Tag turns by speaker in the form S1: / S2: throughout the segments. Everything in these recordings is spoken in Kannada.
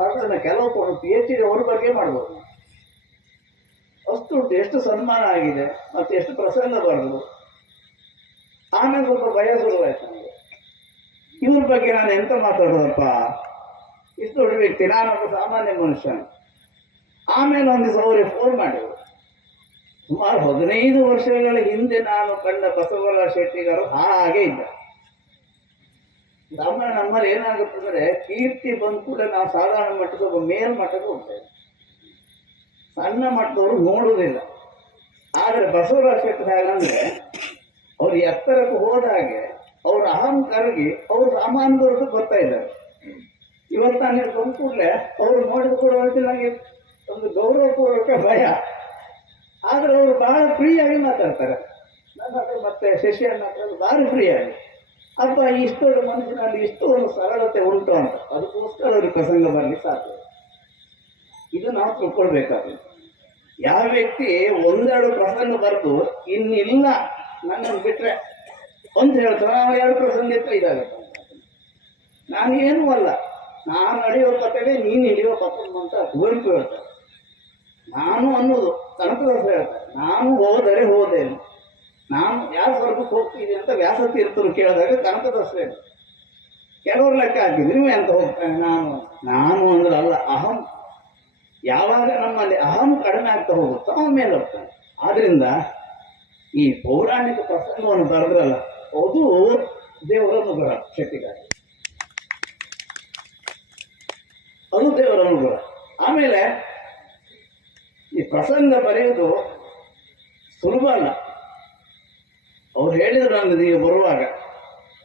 S1: ಸಾಧಾರಣ ಕೆಲವು ಕೊಡು ಪಿ ಎಚ್ ಡಿ ಅವ್ರ ಬಗ್ಗೆ ಮಾಡ್ಬೋದು ಅಷ್ಟು ಉಂಟು, ಎಷ್ಟು ಸನ್ಮಾನ ಆಗಿದೆ, ಮತ್ತೆ ಎಷ್ಟು ಪ್ರಸಂಗ ಬರೆದು. ಆಮೇಲೆ ಸ್ವಲ್ಪ ಭಯ ಶುರುವಾಯ್ತು ನನಗೆ ಇವ್ರ ಬಗ್ಗೆ ನಾನು ಎಂತ ಮಾತಾಡೋದಪ್ಪ ಇಷ್ಟು ದೊಡ್ಡ ವ್ಯಕ್ತಿ ನಾನೊಬ್ಬ ಸಾಮಾನ್ಯ ಮನುಷ್ಯ ಆಮೇಲೆ ಒಂದು ದಿವಸ ಅವರಿಗೆ ಫೋನ್ ಮಾಡಿದರು. ಸುಮಾರು ಹದಿನೈದು ವರ್ಷಗಳ ಹಿಂದೆ ನಾನು ಕಂಡ ಬಸವರಾಜ ಶೆಟ್ಟಿಗಾರು ಹಾಗೆ ಇದ್ದ. ಸಾಮಾನ್ಯ ನಮ್ಮಲ್ಲಿ ಏನಾಗುತ್ತೆ ಅಂದ್ರೆ, ಕೀರ್ತಿ ಬಂದ ಕೂಡ ನಾವು ಸಾಧಾರಣ ಮಟ್ಟದ ಒಬ್ಬ ಮೇಲ್ಮಟ್ಟಕ್ಕೆ ಹೋಗ್ತೇವೆ. ಸಣ್ಣ ಮಟ್ಟದವರು ನೋಡುವುದಿಲ್ಲ. ಆದರೆ ಬಸವರಾಜ ಹೇಗಂದ್ರೆ ಅವ್ರು ಎತ್ತರಕ್ಕೆ ಹೋದಾಗೆ ಅವ್ರ ಅಹಂ ಕರಗಿ ಅವ್ರು ಸಾಮಾನ್ಯದವ್ರದ್ದು ಬರ್ತಾ ಇದ್ದಾರೆ. ಇವತ್ತು ನಾನು ಬಂದ ಕೂಡಲೇ ಅವ್ರು ನೋಡಿದ ಕೂಡ ನನಗೆ ಒಂದು ಗೌರವ ಕೊಡೋಕೆ ಭಯ. ಆದರೆ ಅವರು ಬಹಳ ಫ್ರೀಯಾಗಿ ಮಾತಾಡ್ತಾರೆ. ನನ್ನ ಹತ್ರ ಮತ್ತೆ ಶಶಿಯನ್ನ ಹತ್ರ ಭಾರಿ ಫ್ರೀಯಾಗಿ ಅಪ್ಪ ಇಷ್ಟು ಮನುಷ್ಯನಲ್ಲಿ ಇಷ್ಟು ಒಂದು ಸರಳತೆ ಉಂಟು ಅಂತ. ಅದಕ್ಕೋಸ್ಕರ ಅವ್ರಿಗೆ ಪ್ರಸಂಗ ಬರಲಿ ಸಾಧ್ಯ ಇದು ನಾವು ತಿಳ್ಕೊಳ್ಬೇಕಾದ್ರೆ ಯಾವ ವ್ಯಕ್ತಿ ಒಂದೆರಡು ಪ್ರಸಂಗ ಬರೆದು, ಇನ್ನಿಲ್ಲ, ನನ್ನನ್ನು ಬಿಟ್ಟರೆ ಒಂದು ಹೇಳ್ತಾರೆ ನಾವು ಎರಡು ಪ್ರಸಂಗ ಇತ್ತು ಇದಾಗತ್ತೆ. ನಾನು ಏನೂ ಅಲ್ಲ. ನಾನು ನಡೆಯೋ ಕತೆಗೆ ನೀನು ಹಿಡಿಯೋ ಕತೆ ಅಂತ ಕುವೆಂಪು ಹೇಳ್ತಾರೆ. ನಾನು ಅನ್ನೋದು ಕನಕದಾಸ ಹೇಳ್ತಾರೆ. ನಾನು ಹೋದರೆ ಹೋದೇನು ನಾನು ಯಾವ ಸ್ವರ್ಗಕ್ಕೆ ಹೋಗ್ತೀನಿ ಅಂತ ವ್ಯಾಸತೀರ್ಥರು ಕೇಳಿದಾಗ ಹೇಳ್ತಾರೆ ಕೆಲವರು ಲೆಕ್ಕ ಹಾಕಿದ್ರು ಎಂತ ಹೋಗ್ತಾನೆ ನಾನು ನಾನು ಅಂದ್ರೆ ಅಲ್ಲ, ಅಹಂ. ಯಾವಾಗ ನಮ್ಮಲ್ಲಿ ಅಹಂ ಕಡಿಮೆ ಆಗ್ತಾ ಹೋಗುತ್ತೋ ಅವನ ಮೇಲೆ ಹೋಗ್ತಾನೆ. ಆದ್ರಿಂದ ಈ ಪೌರಾಣಿಕ ಪ್ರಸಂಗವನ್ನು ಬರೆದ್ರಲ್ಲ, ಅದು ದೇವರ ಅನುಗ್ರಹ ಶಕ್ತಿಗಾಗಿ. ಅದು ದೇವರ ಅನುಗ್ರಹ ಆಮೇಲೆ ಈ ಪ್ರಸಂಗ ಬರೆಯೋದು ಸುಲಭ ಅಲ್ಲ. ಅವ್ರು ಹೇಳಿದ್ರು ನೀವು ಬರುವಾಗ,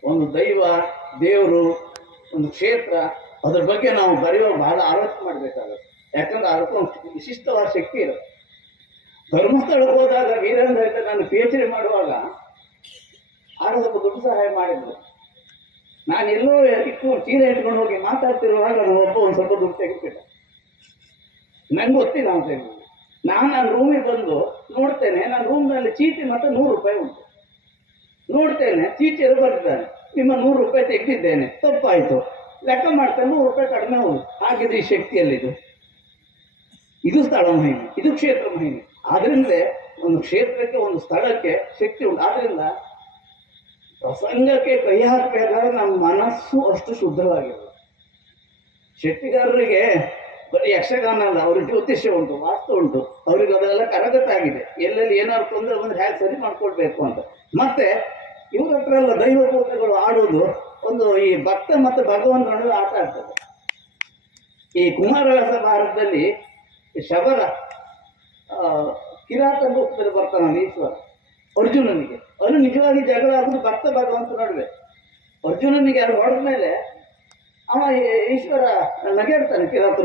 S1: ಒಂದು ದೈವ, ದೇವರು, ಒಂದು ಕ್ಷೇತ್ರ, ಅದ್ರ ಬಗ್ಗೆ ನಾವು ಬರೆಯುವಾಗ ಬಹಳ ಆಲೋಚನೆ ಮಾಡಬೇಕಾಗುತ್ತೆ. ಯಾಕಂದ್ರೆ ಅದಕ್ಕೊಂದು ವಿಶಿಷ್ಟವಾದ ಶಕ್ತಿ ಇರುತ್ತೆ. ಧರ್ಮಸ್ಥಳಕ್ಕೆ ಹೋದಾಗ ವೀರೇಂದ್ರ ಅಂತ ನಾನು ಪಿ ಎಚ್ ಡಿ ಮಾಡುವಾಗ ಸ್ವಲ್ಪ ದುಡ್ಡು ಸಹಾಯ ಮಾಡಿದ್ರು. ನಾನು ಎಲ್ಲೋ ಇಟ್ಕೊಂಡು ಚೀಲ ಇಟ್ಕೊಂಡು ಹೋಗಿ ಮಾತಾಡ್ತಿರುವಾಗ ನಾನು ಒಬ್ಬ ಒಂದು ಸ್ವಲ್ಪ ದುಡ್ಡು ತೆಗೆದುಬಿಟ್ಟ. ನಂಗೆ ಗೊತ್ತಿಲ್ಲ ಅಂತ ನಾನು ನನ್ನ ರೂಮಿಗೆ ಬಂದು ನೋಡ್ತೇನೆ, ನನ್ನ ರೂಮ್ನಲ್ಲಿ ಚೀಟಿ ಮಾತ್ರ ನೂರು ರೂಪಾಯಿ ಉಂಟು. ನೋಡ್ತೇನೆ ಚೀಟಿಯಲ್ಲಿ ಬರ್ತಾನೆ ನಿಮ್ಮ ನೂರು ರೂಪಾಯಿ ತೆಗೆದಿದ್ದೇನೆ, ತಪ್ಪಾಯಿತು. ಲೆಕ್ಕ ಮಾಡ್ತೇನೆ ನೂರು ರೂಪಾಯಿ ಕಡಿಮೆ ಹೋಗುದು ಹಾಗಿದೆ ಈ ಶಕ್ತಿಯಲ್ಲಿದು ಇದು ಸ್ಥಳ ಮಹಿಮೆ, ಇದು ಕ್ಷೇತ್ರ ಮಹಿಮೆ. ಆದ್ರಿಂದ ಒಂದು ಕ್ಷೇತ್ರಕ್ಕೆ, ಒಂದು ಸ್ಥಳಕ್ಕೆ ಶಕ್ತಿ ಉಂಟು. ಆದ್ರಿಂದ ಪ್ರಸಂಗಕ್ಕೆ ಕೈ ಹಾಕಬೇಕಾದ್ರೆ ನಮ್ಮ ಮನಸ್ಸು ಅಷ್ಟು ಶುದ್ಧವಾಗಿಲ್ಲ ಶಕ್ತಿಗಾರರಿಗೆ ಬರೀ ಯಕ್ಷಗಾನ ಅಲ್ಲ, ಅವ್ರಿಗೆ ಜ್ಯೋತಿಷ್ಯ ಉಂಟು, ವಾಸ್ತು ಉಂಟು. ಅವ್ರಿಗೆ ಅದೆಲ್ಲ ಕರಗತ ಆಗಿದೆ ಎಲ್ಲೆಲ್ಲಿ ಏನಾದ್ರು ತೊಂದರೆ ಬಂದ್ರೆ ಹೇಗೆ ಸರಿ ಮಾಡ್ಕೊಳ್ಬೇಕು ಅಂತ. ಮತ್ತೆ ಇವ್ರ ಹತ್ರ ಎಲ್ಲ ದೈವಭೂತಗಳು ಆಡೋದು ಒಂದು ಈ ಭಕ್ತ ಮತ್ತು ಭಗವಂತ ನಡುವೆ ಆಟ ಆಗ್ತದೆ. ಈ ಕುಮಾರವ್ಯಾಸ ಭಾರತದಲ್ಲಿ ಶಬರ ಕಿರಾತ ರೂಪದಲ್ಲಿ ಬರ್ತಾನೆ ಈಶ್ವರ, ಅರ್ಜುನನಿಗೆ. ಅದು ನಿಜವಾಗಿ ಜಗಳ ಆಗೋದು ಭಕ್ತ ಭಗವಂತ ನಡುವೆ. ಅರ್ಜುನನಿಗೆ ಅದು ಹೊಡೆದ ಮೇಲೆ ಅವ ಈಶ್ವರ ಈಶ್ವರ ನಗೆಡ್ತಾನೆ ಕಿರಾತ